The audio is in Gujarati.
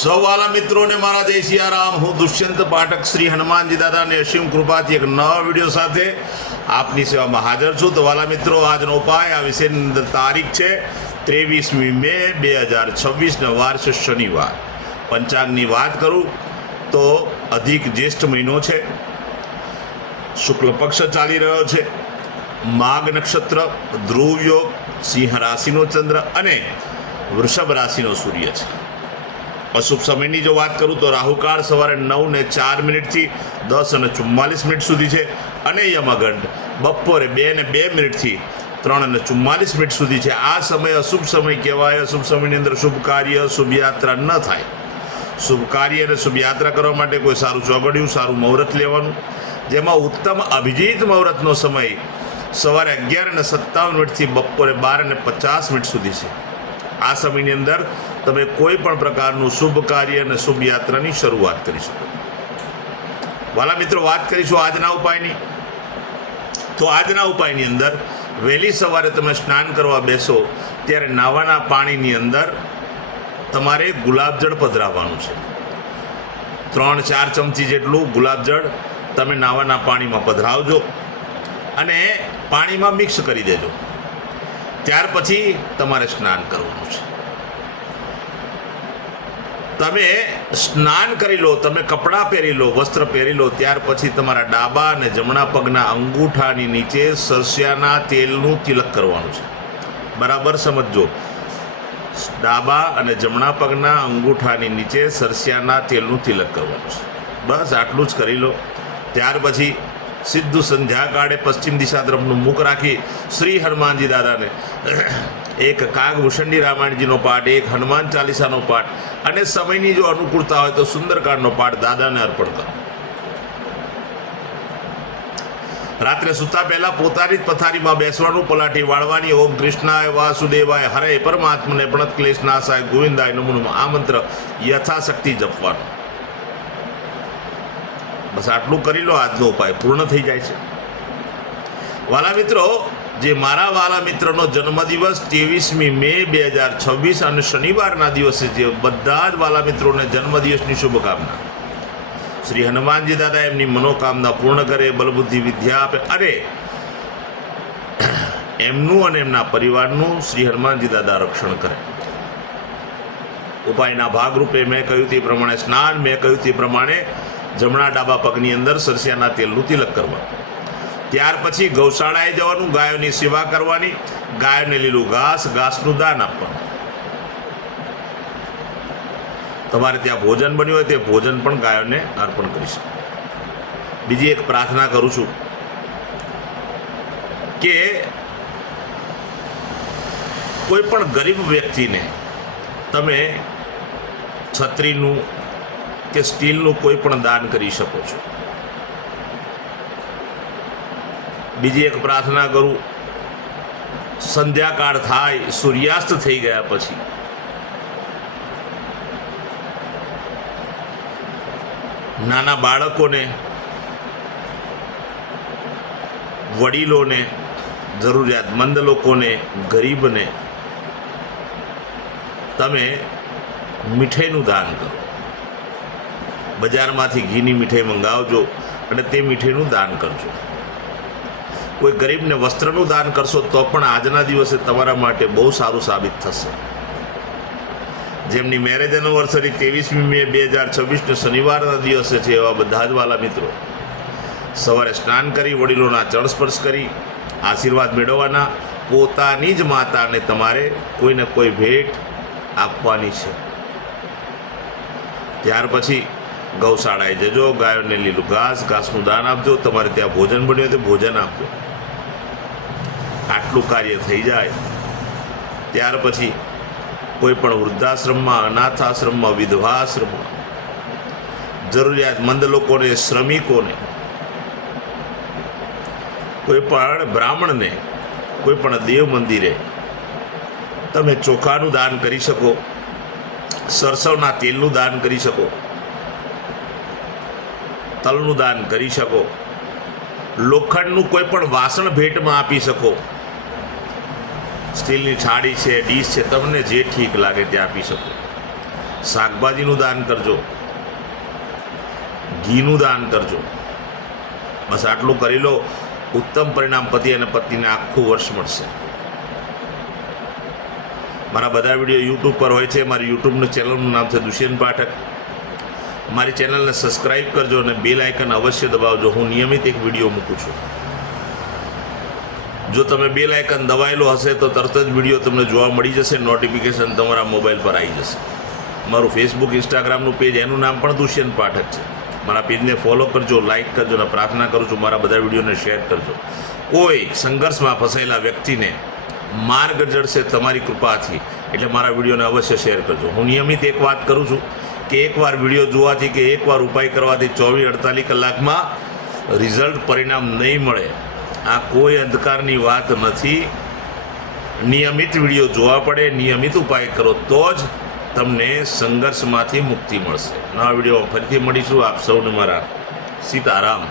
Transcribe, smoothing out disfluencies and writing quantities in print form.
સૌ વાલા મિત્રોને મારા જય સિયારામ। હું દુષ્યંત પાઠક શ્રી હનુમાનજી દાદાને અસીમ કૃપાથી એક નવા વિડીયો સાથે આપની સેવામાં હાજર છું। તો વાલા મિત્રો, આજનો ઉપાય આ વિષયની અંદર તારીખ છે 23મી મે 2026 ને વાર છે શનિવાર। પંચાંગની વાત કરું તો અધિક જ્યેષ્ઠ મહિનો છે, શુક્લ પક્ષ ચાલી રહ્યો છે, માઘ નક્ષત્ર, ધ્રુવ યોગ, સિંહ રાશિનો ચંદ્ર અને વૃષભ રાશિનો સૂર્ય છે। અશુભ સમયની જો વાત કરું તો રાહુકાળ સવારે 9:04 થી 10:44 સુધી છે અને યમગંડ બપોરે 2:02 3:44 સુધી છે। આ સમય અશુભ સમય કહેવાય। અશુભ સમયની અંદર શુભ કાર્ય, શુભ યાત્રા ન થાય। શુભ કાર્ય અને શુભ યાત્રા કરવા માટે કોઈ સારું ચોગડિયું, સારું મુહૂર્ત લેવાનું, જેમાં ઉત્તમ અભિજીત મુહૂર્તનો સમય સવારે 11:57 થી બપોરે 12:50 સુધી છે। આ સમયની અંદર તમે કોઈ પણ પ્રકારનું શુભ કાર્ય અને શુભ યાત્રાની શરૂઆત કરી શકો। વાલા મિત્રો, વાત કરીશું આજના ઉપાયની। તો આજના ઉપાયની અંદર વહેલી સવારે તમે સ્નાન કરવા બેસો ત્યારે નાવાના પાણીની અંદર તમારે ગુલાબજળ પધરાવવાનું છે। 3-4 ચમચી જેટલું ગુલાબજળ તમે નાવાના પાણીમાં પધરાવજો અને પાણીમાં મિક્સ કરી દેજો। ત્યાર પછી તમારે સ્નાન કરવાનું છે। તમે સ્નાન કરી લો, તમે કપડાં પહેરી લો, વસ્ત્ર પહેરી લો, ત્યાર પછી તમારા ડાબા અને જમણા પગના અંગૂઠાની નીચે સરસિયાના તેલનું તિલક કરવાનું છે। બરાબર સમજજો, ડાબા અને જમણા પગના અંગૂઠાની નીચે સરસિયાના તેલનું તિલક કરવાનું છે। બસ આટલું જ કરી લો। ત્યાર પછી સીધું સંધ્યાકાળે પશ્ચિમ દિશા તરફનું મુખ રાખી શ્રી હનુમાનજી દાદાને એક કાગભૂષણની રામાયણજીનો પાઠ, એક હનુમાન ચાલીસાનો પાઠ અને સમયની જો અનુકૂળતા હોય તો સુંદરકાંડનો પાઠ દાદાને અર્પણ કરો। રાત્રે સૂતા પહેલા પોતાની જ પથારીમાં બેસવાનું, પલાઠી વાળવાની। ઓમ કૃષ્ણાય વાસુદેવાય હરે પરમાત્મને પ્રણત ક્લેશ નાશાય ગોવિંદાય નમો નમઃ આ મંત્ર યથાશક્તિ જપવાનો। બસ આટલું કરી લો, આજનો ઉપાય પૂર્ણ થઈ જાય છે। વાલા મિત્રો, જે મારા વાલા મિત્રનો જન્મદિવસ 23મી મે 2026 અને શનિવારના દિવસે છે, બધા જ વાલા મિત્રોને જન્મદિવસની શુભકામના। શ્રી હનુમાનજી દાદા એમની મનોકામના પૂર્ણ કરે, બલબુદ્ધિ વિદ્યા આપે અને એમનું અને એમના પરિવારનું શ્રી હનુમાનજી દાદા રક્ષણ કરે। ઉપાયના ભાગરૂપે મેં કહ્યું તે પ્રમાણે સ્નાન, મેં કહ્યું તે પ્રમાણે જમણા ડાબા પગની અંદર સરસિયાના તેલનું તિલક કરવાનું। ત્યાર પછી ગૌશાળાએ જવાનું, ગાયોની સેવા કરવાની, ગાયોને લીલું ઘાસનું દાન આપવાનું। તમારે ત્યાં ભોજન બન્યું હોય તે ભોજન પણ ગાયોને અર્પણ કરી શકો। બીજી એક પ્રાર્થના કરું છું કે કોઈ પણ ગરીબ વ્યક્તિને તમે છત્રીનું કે સ્ટીલનું કોઈ પણ દાન કરી શકો છો। બીજી એક પ્રાર્થના કરું, સંધ્યાકાળ થાય, સૂર્યાસ્ત થઈ ગયા પછી નાના બાળકોને, વડીલોને, જરૂરિયાતમંદ લોકોને, ગરીબને તમે મીઠાઈનું દાન કરો। બજારમાંથી ઘીની મીઠાઈ મંગાવજો અને તે મીઠાઈનું દાન કરજો। કોઈ ગરીબને વસ્ત્રનું દાન કરશો તો પણ આજના દિવસે તમારા માટે બહુ સારું સાબિત થશે। જેમની મેરેજ એનિવર્સરી 23મી મે 2026 શનિવારના દિવસે છે, એવા બધા જ વાલા મિત્રો સવારે સ્નાન કરી વડીલોના ચરણ સ્પર્શ કરી આશીર્વાદ મેળવવાના। પોતાની જ માતાને તમારે કોઈને કોઈ ભેટ આપવાની છે। ત્યાર પછી ગૌશાળાએ જજો, ગાયોને લીલું ઘાસનું દાન આપજો, તમારે ત્યાં ભોજન બન્યું હોય તો ભોજન આપજો। આટલું કાર્ય થઈ જાય ત્યાર પછી કોઈ પણ વૃદ્ધાશ્રમમાં, અનાથાશ્રમમાં, વિધવાશ્રમમાં જરૂરિયાતમંદ લોકોને, શ્રમિકોને, કોઈ પણ બ્રાહ્મણને, કોઈ પણ દેવ મંદિરે તમે ચોખાનું દાન કરી શકો, સરસવના તેલનું દાન કરી શકો, તલનું દાન કરી શકો, લોખંડનું કોઈ પણ વાસણ ભેટમાં આપી શકો। સ્ટીલની થાળી છે, ડીશ છે, તમને જે ઠીક લાગે તે આપી શકો। શાકભાજીનું દાન કરજો, ઘીનું દાન કરજો. બસ આટલું કરી લો, ઉત્તમ પરિણામ પતિ અને પત્નીને આખું વર્ષ મળશે. મારા બધા વિડીયો યુટ્યુબ પર હોય છે. મારી યુટ્યુબનું ચેનલનું નામ છે દુષ્યંત પાઠક. મારી ચેનલને સબસ્ક્રાઈબ કરજો અને બેલ આઇકન અવશ્ય દબાવજો. હું નિયમિત એક વિડીયો મૂકું છું. જો તમે બેલ આઇકન દબાવેલો હશે તો તરત જ વિડીયો તમને જોવા મળી જશે, નોટિફિકેશન તમારા મોબાઈલ પર આવી જશે. મારું ફેસબુક ઇન્સ્ટાગ્રામનું પેજ, એનું નામ પણ દુષ્યંત પાઠક છે. મારા પેજને ફોલો કરજો, લાઇક કરજો અને પ્રાર્થના કરું છું મારા બધા વિડીયોને શેર કરજો. કોઈ સંઘર્ષમાં ફસાયેલા વ્યક્તિને માર્ગ જડશે તમારી કૃપાથી, એટલે મારા વિડીયોને અવશ્ય શેર કરજો. હું નિયમિત એક વાત કરું છું કે એકવાર વિડીયો જોવાથી કે એકવાર ઉપાય કરવાથી 24-48 કલાકમાં રિઝલ્ટ પરિણામ નહીં મળે. આ કોઈ અંધકારની વાત નથી. નિયમિત વિડીયો જોવા પડે, નિયમિત ઉપાય કરો તો જ તમને સંઘર્ષમાંથી મુક્તિ મળશે. નવા વિડીયો ફરીથી મળીશું. આપ સૌને મારા સીતારામ.